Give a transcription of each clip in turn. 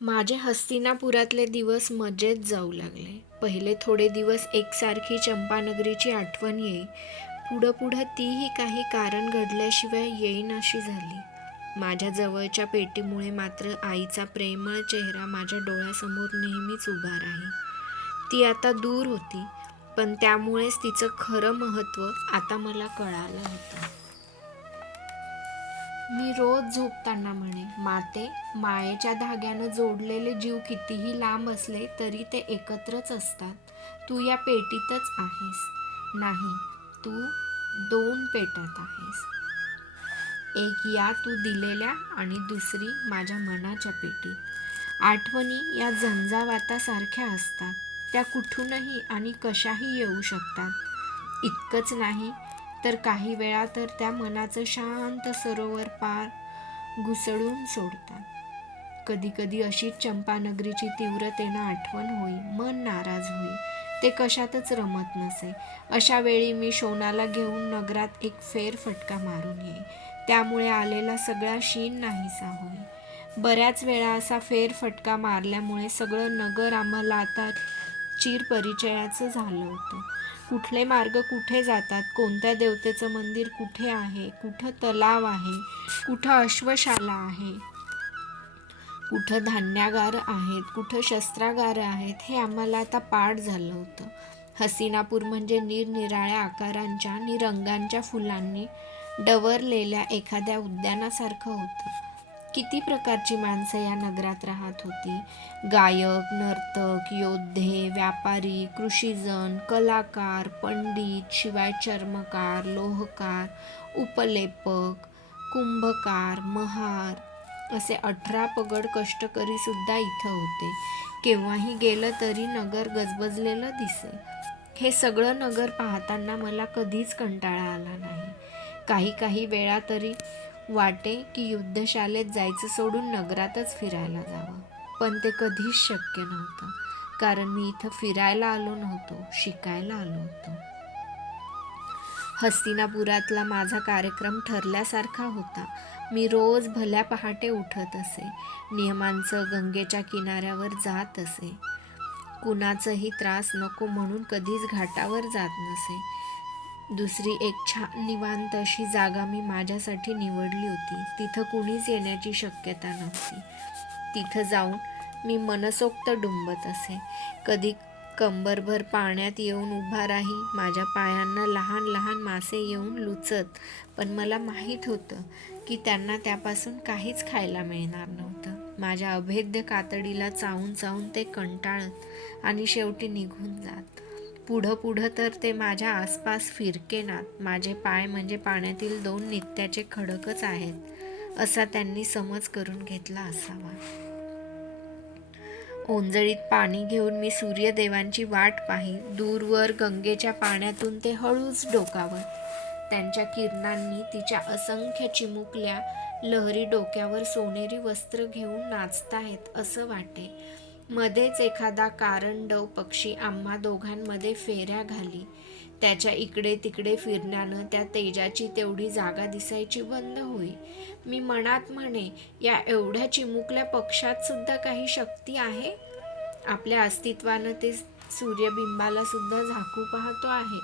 माझे हस्तिनापुरातले दिवस मजेत जाऊ लागले. पहिले थोडे दिवस एकसारखी चंपानगरीची आठवण येई. पुढं पुढं तीही काही कारण घडल्याशिवाय येईनाशी झाली. माझ्या जवळच्या पेटीमुळे मात्र आईचा प्रेमळ चेहरा माझ्या डोळ्यासमोर नेहमीच उभा राही. ती आता दूर होती, पण त्यामुळेच तिचं खरं महत्त्व आता मला कळालं होतं. मी रोज झोपताना म्हणे, माते, मायेच्या धाग्यानं जोडलेले जीव कितीही लांब असले तरी ते एकत्रच असतात. तू या पेटीतच आहेस. नाही, तू 2 पेट्यात आहेस. एक या तू दिलेल्या आणि दुसरी माझ्या मनाच्या पेटीत. आठवणी या झंझावातासारख्या असतात. त्या कुठूनही आणि कशाही येऊ शकतात. इतकंच नाही तर काही वेळा तर त्या मनाचं शांत सरोवर पार घुसळून सोडतात. कधी कधी अशीच चंपानगरीची तीव्रतेनं आठवण होई, मन नाराज होई, ते कशातच रमत नसे. अशा वेळी मी शोनाला घेऊन नगरात एक फेरफटका मारून येई. त्यामुळे आलेला सगळा शीण नाहीसा होई. बऱ्याच वेळा असा फेरफटका मारल्यामुळे सगळं नगर आम्हाला आता चिरपरिचयाचं झालं होतं. कुठले मार्ग कुठे जातात, कोणत्या देवतेचं मंदिर कुठे आहे, कुठं तलाव आहे, कुठं अश्वशाला आहे, कुठं धान्यागार आहेत, कुठं शस्त्रागार आहेत, हे आम्हाला आता पाठ झालं होतं. हस्तिनापूर म्हणजे निरनिराळ्या आकारांच्या आणि रंगांच्या फुलांनी डवरलेल्या एखाद्या उद्यानासारखं होतं. किती प्रकारची माणसं या नगरात राहत होती. गायक, नर्तक, योद्धे, व्यापारी, कृषीजन, कलाकार, पंडित, शिवाय चर्मकार, लोहकार, उपलेपक, कुंभकार, महार असे 18 पगड कष्टकरी सुद्धा इथं होते. केव्हाही गेलं तरी नगर गजबजलेलं दिसे. हे सगळं नगर पाहताना मला कधीच कंटाळा आला नाही. काही काही वेळा तरी वाटे की युद्धशालेत जायचं सोडून नगरातच फिरायला जावं. पण ते कधीच शक्य नव्हतं, कारण मी इथं फिरायला आलो नव्हतो, शिकायला आलो होतो. हस्तिनापुरातला माझा कार्यक्रम ठरल्यासारखा होता. मी रोज भल्या पहाटे उठत असे. नियमांचं गंगेच्या किनाऱ्यावर जात असे. कुणाचंही त्रास नको म्हणून कधीच घाटावर जात नसे. दुसरी एक छान निवांत अशी जागा मी माझ्यासाठी निवडली होती. तिथं कुणीच येण्याची शक्यता नव्हती. तिथं जाऊन मी मनसोक्त डुंबत असे. कधी कंबरभर पाण्यात येऊन उभा राही. माझ्या पायांना लहान लहान मासे येऊन लुचत, पण मला माहीत होतं की त्यांना त्यापासून काहीच खायला मिळणार नव्हतं. माझ्या अभेद्य कातडीला चावून चावून ते कंटाळत आणि शेवटी निघून जात. पुढं पुढं तर ते माझ्या आसपास फिरकेनात. माझे पाय म्हणजे पाण्यातील 2 नित्याचे खडकच आहेत, असा त्यांनी समज करून घेतला असावा. ओंजळीत पाणी घेऊन मी सूर्यदेवांची वाट पाही. दूरवर गंगेच्या पाण्यातून ते हळूच डोकावत. त्यांच्या किरणांनी तिच्या असंख्य चिमुकल्या लहरी डोक्यावर सोनेरी वस्त्र घेऊन नाचताहेत असं वाटे. मध्येच एखादा कारंडव पक्षी आम्हा दोघांमध्ये फेऱ्या घाली. त्याच्या इकडे तिकडे फिरण्यानं त्या तेजाची तेवढी जागा दिसायची बंद होई. मी मनात म्हणे, या एवढ्या चिमुकल्या पक्षात सुद्धा काही शक्ती आहे. आपल्या अस्तित्वानं ते सूर्यबिंबाला सुद्धा झाकू पाहतो आहे.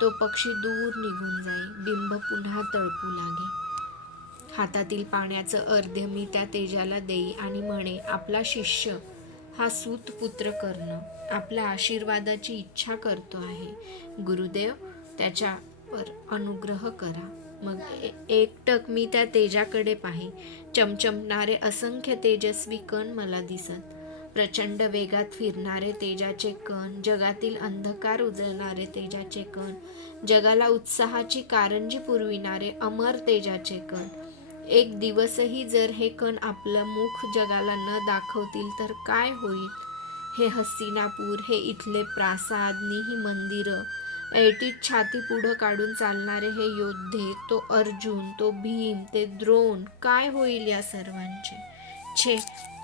तो पक्षी दूर निघून जाई, बिंब पुन्हा तळपू लागे. हातातील पाण्याचं अर्ध्य मी त्या तेजाला देई आणि म्हणे, आपला शिष्य हा सूतपुत्र कर्ण आपल्या आशीर्वादाची इच्छा करतो आहे. गुरुदेव, त्याच्यावर अनुग्रह करा. मग एकटक मी त्या तेजाकडे पाही. चमचमणारे असंख्य तेजस्वी कण मला दिसत. प्रचंड वेगात फिरणारे तेजाचे कण, जगातील अंधकार उजळणारे तेजाचे कण, जगाला उत्साहाची कारंजी पुरविणारे अमर तेजाचे कण. एक दिवसही जर हे कण आपलं मुख जगाला न दाखवतील तर काय होईल? हे हस्तिनापूर, हे इथले प्रासाद निही मंदिरं, ऐटीत छाती पुढं काढून चालणारे हे योद्धे, तो अर्जुन, तो भीम, ते द्रोण, काय होईल या सर्वांचे? छे,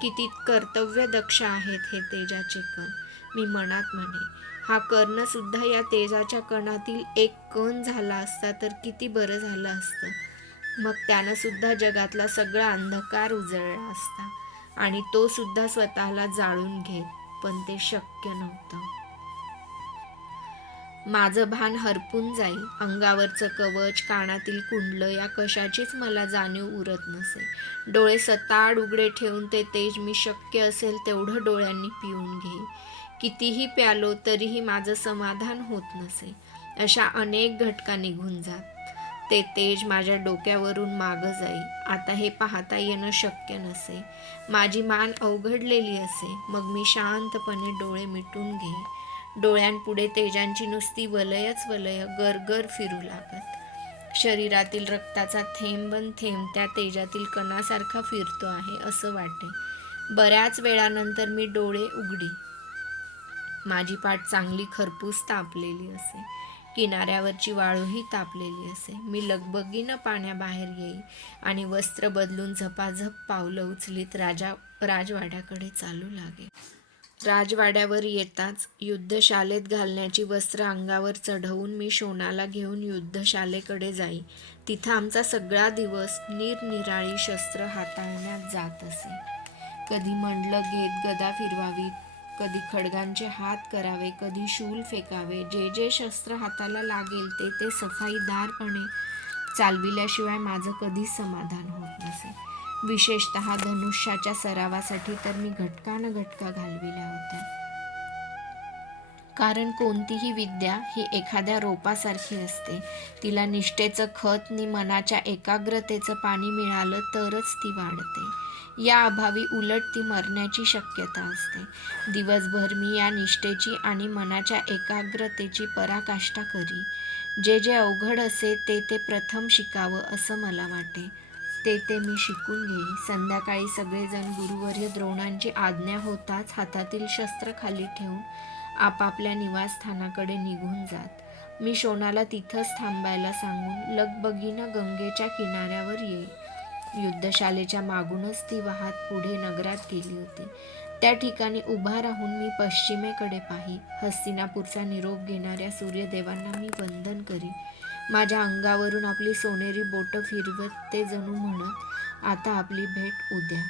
किती कर्तव्यदक्ष आहेत हे तेजाचे कण. मी मनात म्हणे, हा कर्ण सुद्धा या तेजाच्या कणातील एक कण झाला असता तर किती बरं झालं असतं. मग त्यानं सुद्धा जगातला सगळा अंधकार उजळला असता. आणि तो सुद्धा स्वतःला जाळून घेत, पण ते शक्य नव्हतं. माझं भान हरपून जाई, अंगावरचं कवच, कानातील कुंडलं या कशाचीच मला जाणीव उरत नसे. डोळे सताड उघडे ठेवून ते तेज मी शक्य असेल तेवढं डोळ्यांनी पिऊन घेई. कितीही प्यालो तरीही माझं समाधान होत नसे. अशा अनेक घटका निघून जात. ते तेज माझ्या डोक्यावरून मागं जाई. आता हे पाहता येणं शक्य नसे. माझी मान अवघडलेली असे. मग मी शांतपणे डोळे मिटून घेई. डोळ्यांपुढे तेजांची नुसती वलयच वलय गरगर फिरू लागत. शरीरातील रक्ताचा थेंबन थेंब त्या तेजातील कणासारखा फिरतो आहे असं वाटे. बऱ्याच वेळानंतर मी डोळे उघडी. माझी पाठ चांगली खरपूस तापलेली असे. किनाऱ्यावरची वाळूही तापलेली असे. मी लगबगीनं पाण्याबाहेर येई आणि वस्त्र बदलून झपाझप पावलं उचलीत राजवाड्याकडे चालू लागे. राजवाड्यावर येताच युद्धशालेत घालण्याची वस्त्र अंगावर चढवून मी शोणाला घेऊन युद्धशालेकडे जाई. तिथं आमचा सगळा दिवस निरनिराळी शस्त्र हाताळण्यात जात असे. कधी मंडलं घेत गदा फिरवावी, कधी खडगांचे हात करावे, कधी शूल फेकावे. जे जे शस्त्र हाताला लागेल ते ते सफाईदारपणे चालविल्याशिवाय माझं कधीच समाधान होत नसे. विशेषतः धनुष्याच्या सरावासाठी तर मी घटकान घटका घालविल्या होत्या. कारण कोणतीही विद्या ही एखाद्या रोपासारखी असते. तिला निष्ठेचं खत नि मनाच्या एकाग्रतेचं पाणी मिळालं तरच ती वाढते. या अभावी उलट ती मरण्याची शक्यता असते. दिवसभर मी या निष्ठेची आणि मनाच्या एकाग्रतेची पराकाष्ठा करी. जे जे अवघड असे ते ते प्रथम शिकावं असं मला वाटे. ते मी शिकून घेई. संध्याकाळी सगळेजण गुरुवर्य द्रोणांची आज्ञा होताच हातातील शस्त्र खाली ठेवून आपापल्या निवासस्थानाकडे निघून जात. मी शोणाला तिथंच थांबायला सांगून लगबगीनं गंगेच्या किनाऱ्यावर येई. युद्धशालेच्या मागूनच ती वाहत पुढे नगरात गेली होती. त्या ठिकाणी उभा राहून मी पश्चिमेकडे पाही. हस्तिनापूरचा निरोप घेणाऱ्या सूर्यदेवांना मी वंदन करी. माझ्या अंगावरून आपली सोनेरी बोटं फिरवत ते जणू म्हणत, आता आपली भेट उद्या.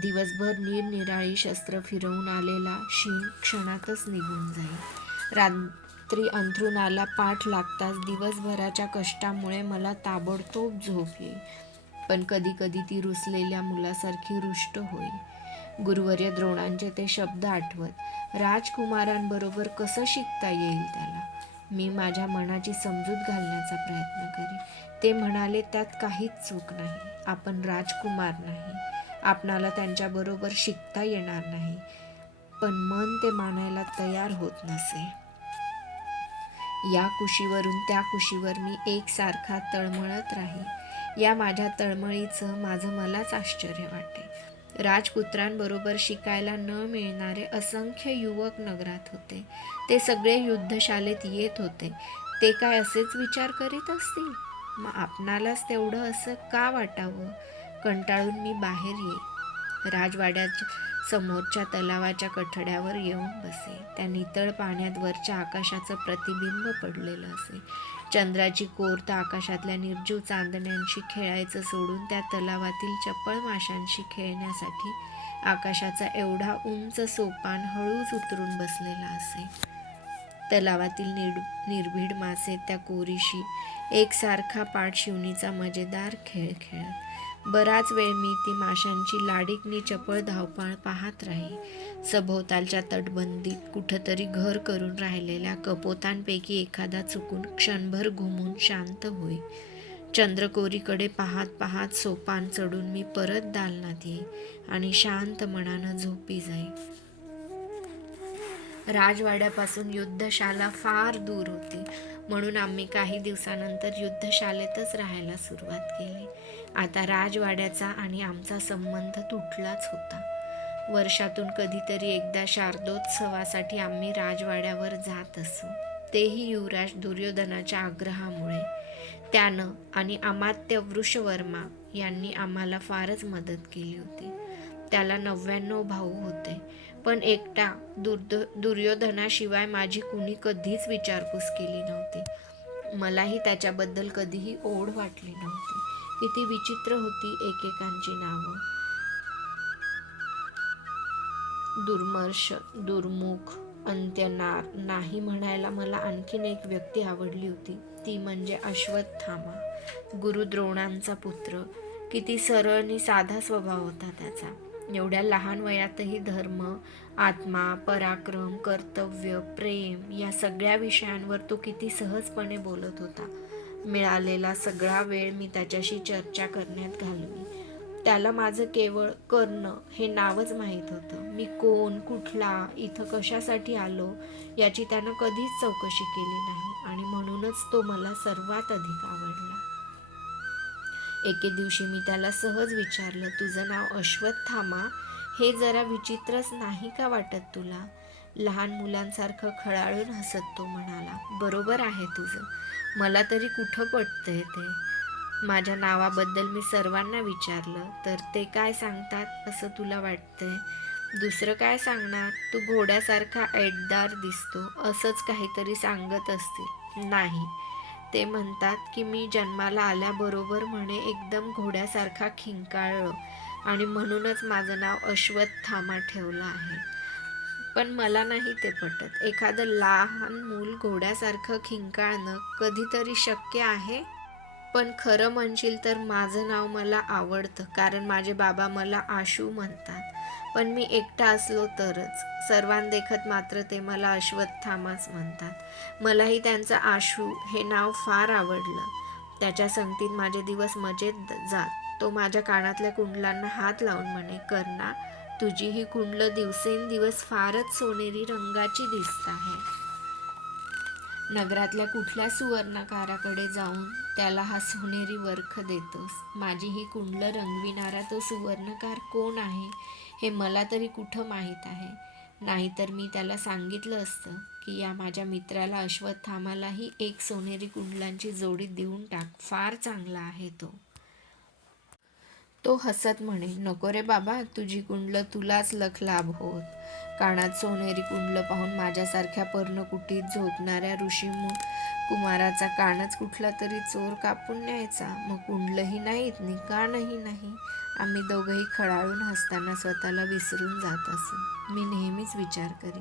दिवसभर निरनिराळी शस्त्र फिरवून आलेला शीण क्षणातच निघून जाईल. रात्री अंथरुणाला पाठ लागताच दिवसभराच्या कष्टामुळे मला ताबडतोब झोप येई. पण कधी कधी ती रुसलेल्या मुलासारखी रुष्ट होई. गुरुवर्य द्रोणांचे ते शब्द आठवत, राजकुमारांबरोबर कसं शिकता येईल त्याला. मी माझ्या मनाची समजूत घालण्याचा प्रयत्न करी. ते म्हणाले, त्यात काहीच चूक नाही. आपण राजकुमार नाही. आपणाला त्यांच्याबरोबर शिकता येणार नाही. पण मन ते मानायला तयार होत नसे. या कुशीवरून त्या कुशीवर मी एकसारखा तळमळत राही. या माझ्या तळमळीचं माझं मलाच आश्चर्य वाटे. राजपुत्रांबरोबर शिकायला न मिळणारे असंख्य युवक नगरात होते. ते सगळे युद्धशालेत येत होते. ते काय असेच विचार करीत असतील? मग आपणालाच तेवढं असं का वाटावं? कंटाळून मी बाहेर येई. राजवाड्याच्या समोरच्या तलावाच्या कठड्यावर येऊन बसे. त्या नितळ पाण्यात वरच्या आकाशाचं प्रतिबिंब पडलेलं असे. चंद्राची कोर तर आकाशातल्या निर्जीव चांदण्यांशी खेळायचं सोडून त्या तलावातील चपळ माशांशी खेळण्यासाठी आकाशाचा एवढा उंच सोपान हळूच उतरून बसलेला असे. तलावातील निर्भीड मासे त्या कोरीशी एकसारखा पाठशिवणीचा मजेदार खेळ खेळत. बराच वेळ मी ती माशांची लाडिकनी चपळ धावपळ पाहत राही. सभोवतालच्या तटबंदीत कुठंतरी घर करून राहिलेल्या कपोतांपैकी एखादा चुकून क्षणभर घुमून शांत होई. चंद्रकोरीकडे पाहत पाहत सोपान चढून मी परत दालनात येई आणि शांत मनानं झोपी जाई. राजवाड्यापासून युद्धशाला फार दूर होती, म्हणून आम्ही काही दिवसानंतर युद्धशालेतच राहायला सुरुवात केली. आता राजवाड्याचा आणि आमचा संबंध तुटलाच होता. वर्षातून कधीतरी एकदा शारदोत्सवासाठी आम्ही राजवाड्यावर जात असू. तेही युवराज दुर्योधनाच्या आग्रहामुळे. त्यानं आणि अमात्य वृषवर्मा यांनी आम्हाला फारच मदत केली होती. त्याला 99 भाऊ होते, पण एकटा दुर्योधनाशिवाय माझी कुणी कधीच विचारपूस केली नव्हती. मलाही त्याच्याबद्दल कधीही ओढ वाटली नव्हती. किती विचित्र होती एकेकांची नावं. दुर्मर्ष, दुर्मुख, अंत्यनार नाही म्हणायला मला आणखीन एक व्यक्ती आवडली होती. ती म्हणजे अश्वत्थामा, गुरु द्रोणांचा पुत्र. किती सरळ आणि साधा स्वभाव होता त्याचा. एवढ्या लहान वयातही धर्म, आत्मा, पराक्रम, कर्तव्य, प्रेम या सगळ्या विषयांवर तो किती सहजपणे बोलत होता. मिळालेला सगळा वेळ मी त्याच्याशी चर्चा करण्यात घालवी. त्याला माझं केवळ कर्ण हे नावच माहीत होतं. मी कोण, कुठला, इथं कशासाठी आलो याची त्यानं कधीच चौकशी केली नाही आणि म्हणूनच तो मला सर्वात अधिक आवडला. एके दिवशी मी त्याला सहज विचारलं, तुझं नाव अश्वत्थामा हे जरा विचित्रच नाही का वाटत तुला? लहान मुलांसारखं खळाळून हसत तो म्हणाला, बरोबर आहे तुझं. मला तरी कुठं पटतंय ते. माझ्या नावाबद्दल मी सर्वांना विचारलं तर ते काय सांगतात असं तुला वाटतंय? दुसरं काय सांगणार? तू घोड्यासारखा ऐटदार दिसतो असंच काहीतरी सांगत असतील. नाही, ते म्हणतात की मी जन्माला आल्याबरोबर म्हणे एकदम घोड्यासारखा खिंकाळलो आणि म्हणूनच माझं नाव अश्वत्थामा ठेवलं आहे. पण मला नाही ते पटत. एखादं लहान मूल घोड्यासारखं खिंकाळणं कधीतरी शक्य आहे? पण खरं म्हणशील तर माझं नाव मला आवडतं, कारण माझे बाबा मला आशू म्हणतात. पण मी एकटा असलो तरच. सर्वांदेखत मात्र ते मला अश्वत्थामाच म्हणतात. मलाही त्यांचं आशू हे नाव फार आवडलं. त्याच्या संगतीत माझे दिवस मजेत जात. तो माझ्या कानातल्या कुंडलांना हात लावून म्हणे, कर्णा, तुझी ही कुंडलं दिवसेंदिवस फारच सोनेरी रंगाची दिसत आहे. नगरातल्या कुठल्या सुवर्णकाराकडे जाऊन त्याला हा सोनेरी वर्ख देतोस? माझी ही कुंडलं रंगविणारा तो सुवर्णकार कोण आहे हे मला तरी कुठं माहीत आहे. नाहीतर मी त्याला सांगितलं असतं की या माझ्या मित्राला अश्वत्थामालाही एक सोनेरी कुंडलांची जोडी देऊन टाक. फार चांगला आहे तो. तो हसत म्हणे, नको रे बाबा, तुझी कुंडलं तुलाच लख लाभ होत. कानात सोनेरी कुंडलं पाहून माझ्यासारख्या पर्णकुटीत झोपणाऱ्या ऋषी कुमाराचा कानच कुठला तरी चोर कापून न्यायचा. मग कुंडलंही नाहीत नि कानही नाही. आम्ही दोघंही खळाळून हसताना स्वतःला विसरून जात असू. मी नेहमीच विचार करी,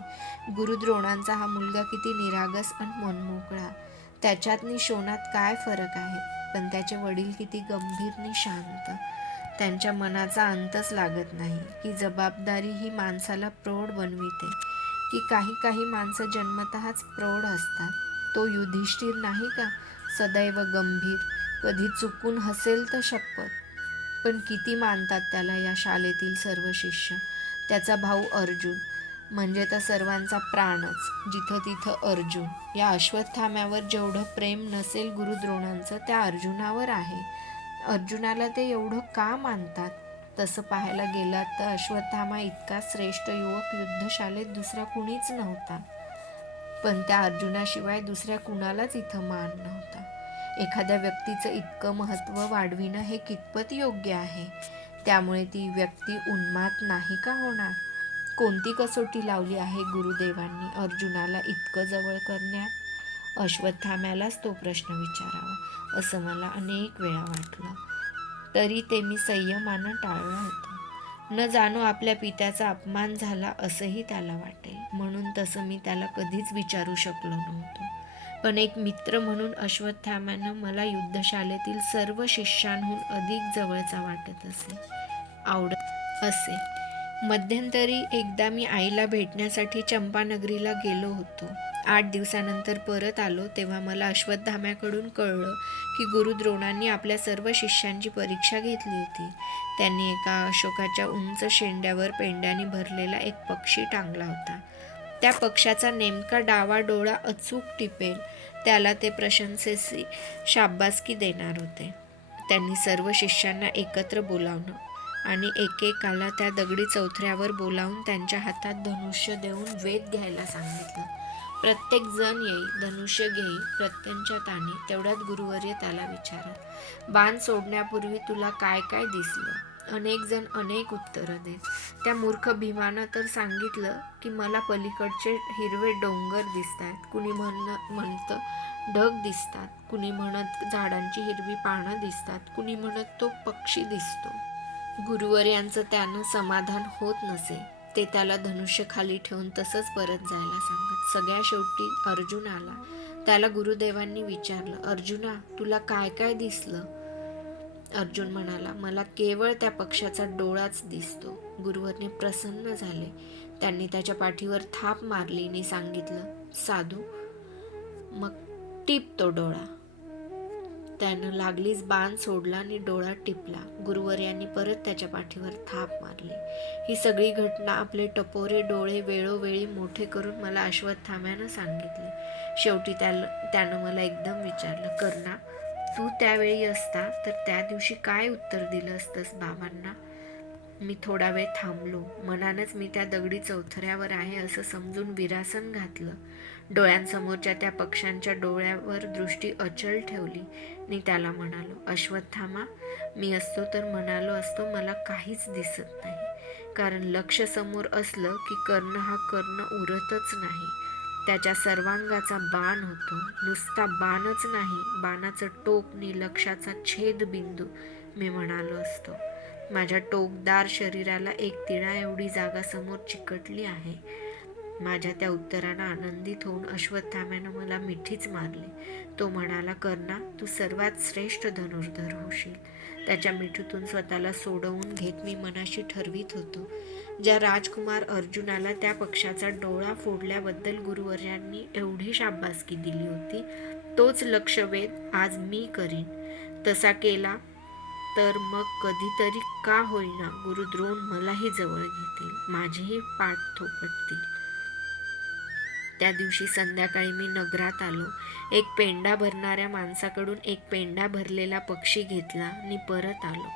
गुरुद्रोणांचा हा मुलगा किती निरागस आणि मनमोकळा. त्याच्यात नि शोणात काय फरक आहे. पण त्याचे वडील किती गंभीर नि शांत. त्यांच्या मनाचा अंतच लागत नाही की जबाबदारी ही माणसाला प्रौढ बनविते, की काही काही माणसं जन्मतःच प्रौढ असतात. तो युधिष्ठिर नाही का, सदैव गंभीर. कधी चुकून हसेल तर शपथ. पण किती मानतात त्याला या शाळेतील सर्व शिष्य. त्याचा भाऊ अर्जुन म्हणजे तर सर्वांचा प्राणच. जिथं तिथं अर्जुन. या अश्वत्थाम्यावर जेवढं प्रेम नसेल गुरुद्रोणांचं त्या अर्जुनावर आहे. अर्जुनाला ते एवढं का मानतात? तसं पाहायला गेलं तर अश्वत्थामा इतका श्रेष्ठ युवक युद्धशाळेत दुसरा कुणीच नव्हता. पण त्या अर्जुनाशिवाय दुसऱ्या कुणालाच इथं मान नव्हता. एखाद्या व्यक्तीचं इतकं महत्त्व वाढविणं हे कितपत योग्य आहे? त्यामुळे ती व्यक्ती उन्माद नाही का होणार? कोणती कसोटी लावली आहे गुरुदेवांनी अर्जुनाला इतकं जवळ करण्यात? अश्वत्थाम्यालाच तो प्रश्न विचारावा असं मला अनेक वेळा वाटलं. तरी ते मी संयमानं टाळलं होतं. न जाणो आपल्या पित्याचा अपमान झाला असंही त्याला वाटेल म्हणून तसं मी त्याला कधीच विचारू शकलो नव्हतो. पण एक मित्र म्हणून अश्वत्थाम्यानं मला युद्धशाळेतील सर्व शिष्यांहून अधिक जवळचा वाटत आवडत असे. मध्यंतरी एकदा मी आईला भेटण्यासाठी चंपानगरीला गेलो होतो. 8 दिवसानंतर परत आलो तेव्हा मला अश्वत्थाम्याकडून कळलं की गुरुद्रोणांनी आपल्या सर्व शिष्यांची परीक्षा घेतली होती. त्यांनी एका अशोकाच्या उंच शेंड्यावर पेंड्याने भरलेला एक पक्षी टांगला होता. त्या पक्षाचा नेमका डावा डोळा अचूक टिपेल त्याला ते प्रशंसेची शाबासकी देणार होते. त्यांनी सर्व शिष्यांना एकत्र बोलावणं आणि एकेकाला त्या दगडी चौथऱ्यावर बोलावून त्यांच्या हातात धनुष्य देऊन वेध घ्यायला सांगितलं. प्रत्येक जण येई, धनुष्य घेई प्रत्यंच्याताने. तेवढ्यात गुरुवर्य त्याला विचारत, बाण सोडण्यापूर्वी तुला काय काय दिसलं? अनेक जण अनेक उत्तरं देत. त्या मूर्ख भीमानं तर सांगितलं की मला पलीकडचे हिरवे डोंगर दिसतायत. कुणी म्हणतं ढग दिसतात, कुणी म्हणत झाडांची हिरवी पानं दिसतात, कुणी म्हणत तो पक्षी दिसतो. गुरुवर्यांचं त्यानं समाधान होत नसे. ते त्याला धनुष्य खाली ठेवून तसंच परत जायला सांगत. सगळ्या शेवटी अर्जुन आला. त्याला गुरुदेवांनी विचारलं, अर्जुना, तुला काय काय दिसलं? अर्जुन म्हणाला, मला केवळ त्या पक्षाचा डोळाच दिसतो. गुरुवर्य प्रसन्न झाले. त्यांनी त्याच्या पाठीवर थाप मारली आणि सांगितलं, साधू, मग टिप तो डोळा. त्यानं लागलीच बाण सोडला आणि डोळा टिपला. गुरुवर्यांनी परत त्याच्या पाठीवर थाप मारली. ही सगळी घटना आपले टपोरे डोळे वेळोवेळी मोठे करून मला अश्वत्थाम्यानं सांगितली. शेवटी त्यानं मला एकदम विचारलं, कर्णा, तू त्यावेळी असता तर त्या दिवशी काय उत्तर दिलं असतंस बाबांना? मी थोडा वेळ थांबलो. मनानंच मी त्या दगडी चौथऱ्यावर आहे असं समजून विरासन घातलं. डोळ्यांसमोरच्या त्या पक्ष्यांच्या डोळ्यावर दृष्टी अचल ठेवली आणि त्याला म्हणालो, अश्वत्थामा, मी असतो तर म्हणालो असतो, मला काहीच दिसत नाही. कारण लक्ष समोर असलं की कर्ण हा कर्ण उरतच नाही. त्याच्या सर्वांगाचा बाण होतो. नुसता बाणच नाही, बाणाचं टोक नि लक्षाचा छेदबिंदू मी म्हणालो असतो. माझ्या टोकदार शरीराला एक तिळा एवढी जागा समोर चिकटली आहे. माझ्या त्या उत्तरानं आनंदित होऊन अश्वत्थाम्यानं मला मिठीच मारली. तो म्हणाला, कर्णा, तू सर्वात श्रेष्ठ धनुर्धर होशील. त्याच्या मिठीतून स्वतःला सोडवून घेत मी मनाशी ठरवीत होतो, ज्या राजकुमार अर्जुनाला त्या पक्षाचा डोळा फोडल्याबद्दल गुरुवर्यांनी एवढी शाबासकी दिली होती, तोच लक्षवेध आज मी करीन. तसा केला तर मग कधीतरी का होईना गुरुद्रोण मलाही जवळ घेतील, माझीही पाठ थोपटतील. त्या दिवशी संध्याकाळी मी नगरात आलो. एक पेंडा भरणाऱ्या माणसाकडून एक पेंडा भरलेला पक्षी घेतला आणि परत आलो.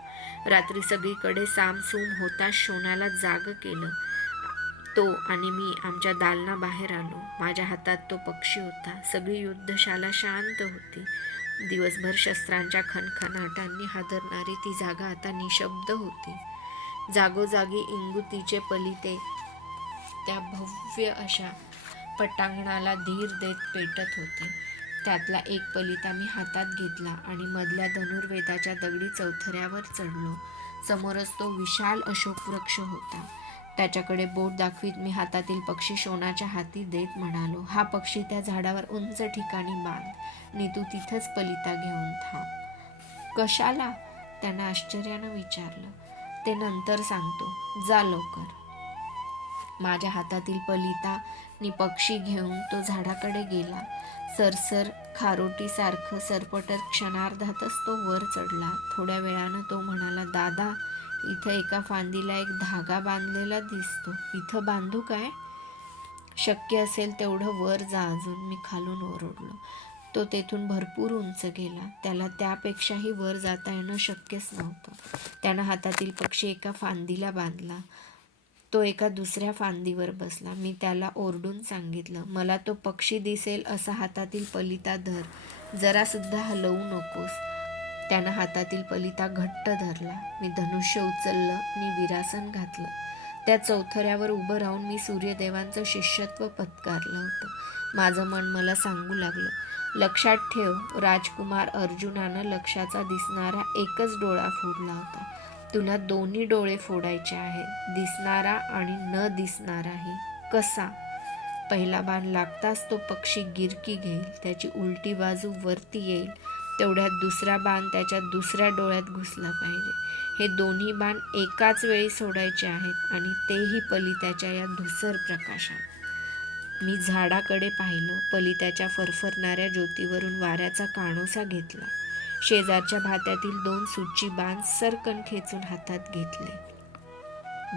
रात्री सगळीकडे सामसूम होता. शोणाला जाग केलं. तो आणि मी आमच्या दालनाबाहेर आलो. माझ्या हातात तो पक्षी होता. सगळी युद्धशाला शांत होती. दिवसभर शस्त्रांच्या खणखणाटांनी हादरणारी ती जागा आता निशब्द होती. जागोजागी इंगुतीचे पलिते त्या भव्य अशा पटांगणाला धीर देत पेटत होते. त्यातला एक पलिता मी हातात घेतला आणि मधल्या धनुर्वेदाच्या दगडी चौथऱ्यावर चढलो. समोरच तो विशाल अशोक वृक्ष होता. त्याच्याकडे बोट दाखवीत मी हातातील पक्षी शोणाच्या हाती देत म्हणालो, हा पक्षी त्या झाडावर उंच ठिकाणी बांध आणि तू तिथंच पलिता घेऊन थांब. कशाला? त्यानं आश्चर्यानं विचारलं. ते नंतर सांगतो, जा लवकर. माझ्या हातातील पलिता नि पक्षी घेऊन तो झाडाकडे गेला. सरसर खारोटीसारखं सरपटत क्षणार्धातच तो वर चढला. थोड्या वेळानं तो म्हणाला, दादा, इथं एका फांदीला एक धागा बांधलेला दिसतो. इथं बांधू काय? शक्य असेल तेवढं वर जा अजून, मी खालून ओरडलो. तो तेथून भरपूर उंच गेला. त्याला त्यापेक्षाही वर जाता येणं शक्यच नव्हतं. त्यानं हातातील पक्षी एका फांदीला बांधला. तो एका दुसऱ्या फांदीवर बसला. मी त्याला ओरडून सांगितलं, मला तो पक्षी दिसेल असा हातातील पलिता धर, जरासुद्धा हलवू नकोस. त्यानं हातातील पलिता घट्ट धरला. मी धनुष्य उचललं आणि विरासन घातलं. त्या चौथऱ्यावर उभं राहून मी सूर्यदेवांचं शिष्यत्व पत्कारलं होतं. माझं मन मला सांगू लागलं, लक्षात ठेव, राजकुमार अर्जुनानं लक्षाचा दिसणारा एकच डोळा फोडला होता. तुला दोन्ही डोळे फोडायचे आहेत, दिसणारा आणि न दिसणाराही. कसा? पहिला बाण लागताच तो पक्षी गिरकी घेईल, त्याची उलटी बाजू वरती येईल, तेवढ्यात दुसरा बाण त्याच्या दुसऱ्या डोळ्यात घुसला पाहिजे. हे दोन्ही बाण एकाच वेळी सोडायचे आहेत आणि तेही पलित्याच्या या धुसर प्रकाशात. मी झाडाकडे पाहिलं. पलित्याच्या फरफरणाऱ्या ज्योतीवरून वाऱ्याचा काणोसा घेतला. शेजारच्या भात्यातील 2 सुची बाण सरकन खेचून हातात घेतले.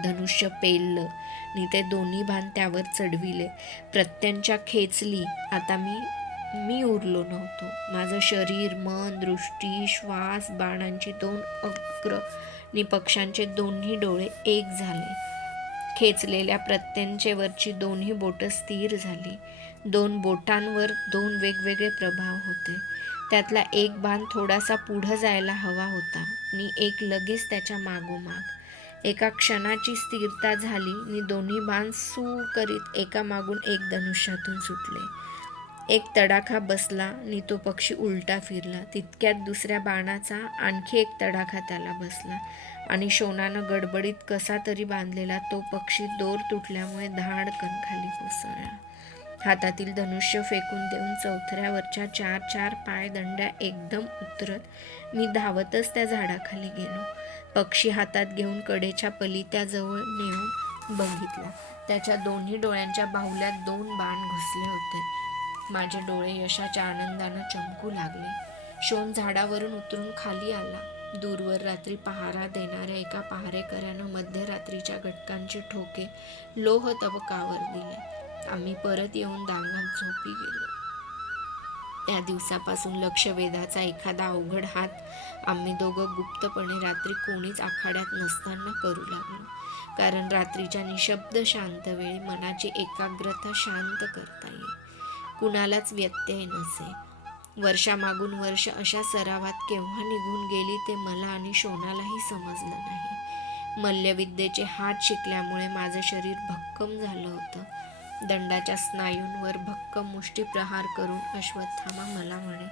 धनुष्य पेललं आणि ते दोन्ही बाण त्यावर चढविले. प्रत्यंचा खेचली. आता मी उरलो नव्हतो. माझं शरीर, मन, दृष्टी, श्वास, बाणांची 2 अग्र आणि पक्षांचे दोन्ही डोळे एक झाले. खेचलेल्या प्रत्यंचेवरची दोन्ही बोटं स्थिर झाली. 2 बोटांवर 2 वेगवेगळे प्रभाव होते. त्यातला एक बाण थोडासा पुढं जायला हवा होता आणि एक लगेच त्याच्या मागोमाग. एका क्षणाची स्थिरता झाली आणि दोन्ही बाण सू करीत एका मागून एक धनुष्यातून सुटले. एक तडाखा बसला आणि तो पक्षी उलटा फिरला. तितक्यात दुसऱ्या बाणाचा आणखी एक तडाखा त्याला बसला आणि शोणानं गडबडीत कसा तरी बांधलेला तो पक्षी दोर तुटल्यामुळे धाडकन खाली कोसळला. हातातील धनुष्य फेकून देऊन चौथऱ्यावरच्या 4-4 पायदंड्या एकदम उतरत मी धावतच त्या झाडाखाली गेलो. पक्षी हातात घेऊन कडेच्या पलित्याजवळ नेऊन बघितला. त्याच्या दोन्ही डोळ्यांच्या बाहुल्यात 2 बाण घुसले होते. माझे डोळे यशाच्या आनंदानं चमकू लागले. शोण झाडावरून उतरून खाली आला. दूरवर रात्री पहारा देणाऱ्या एका पहारेकऱ्यानं मध्यरात्रीच्या घटकांचे ठोके लोह तबकावर दिले. आम्ही परत येऊन दालनात झोपी गेलो. त्या दिवसापासून लक्षवेधाचा एखादा अवघड हात आम्ही दोघं गुप्तपणे रात्री कोणीच आखाड्यात नसताना करू लागलो. कारण रात्रीच्या निशब्द शांत वेळी मनाची एकाग्रता शांत करता येईल. कुणालाच व्यत्यय नसे. वर्षामागून वर्ष अशा सरावात केव्हा निघून गेली ते मला आणि शोनालाही समजलं नाही. मल्लविद्येचे हात शिकल्यामुळे माझं शरीर भक्कम झालं होतं. दंडाच्या स्नायूंवर भक्कम मुष्टीप्रहार करून अश्वत्थामा मला म्हणे,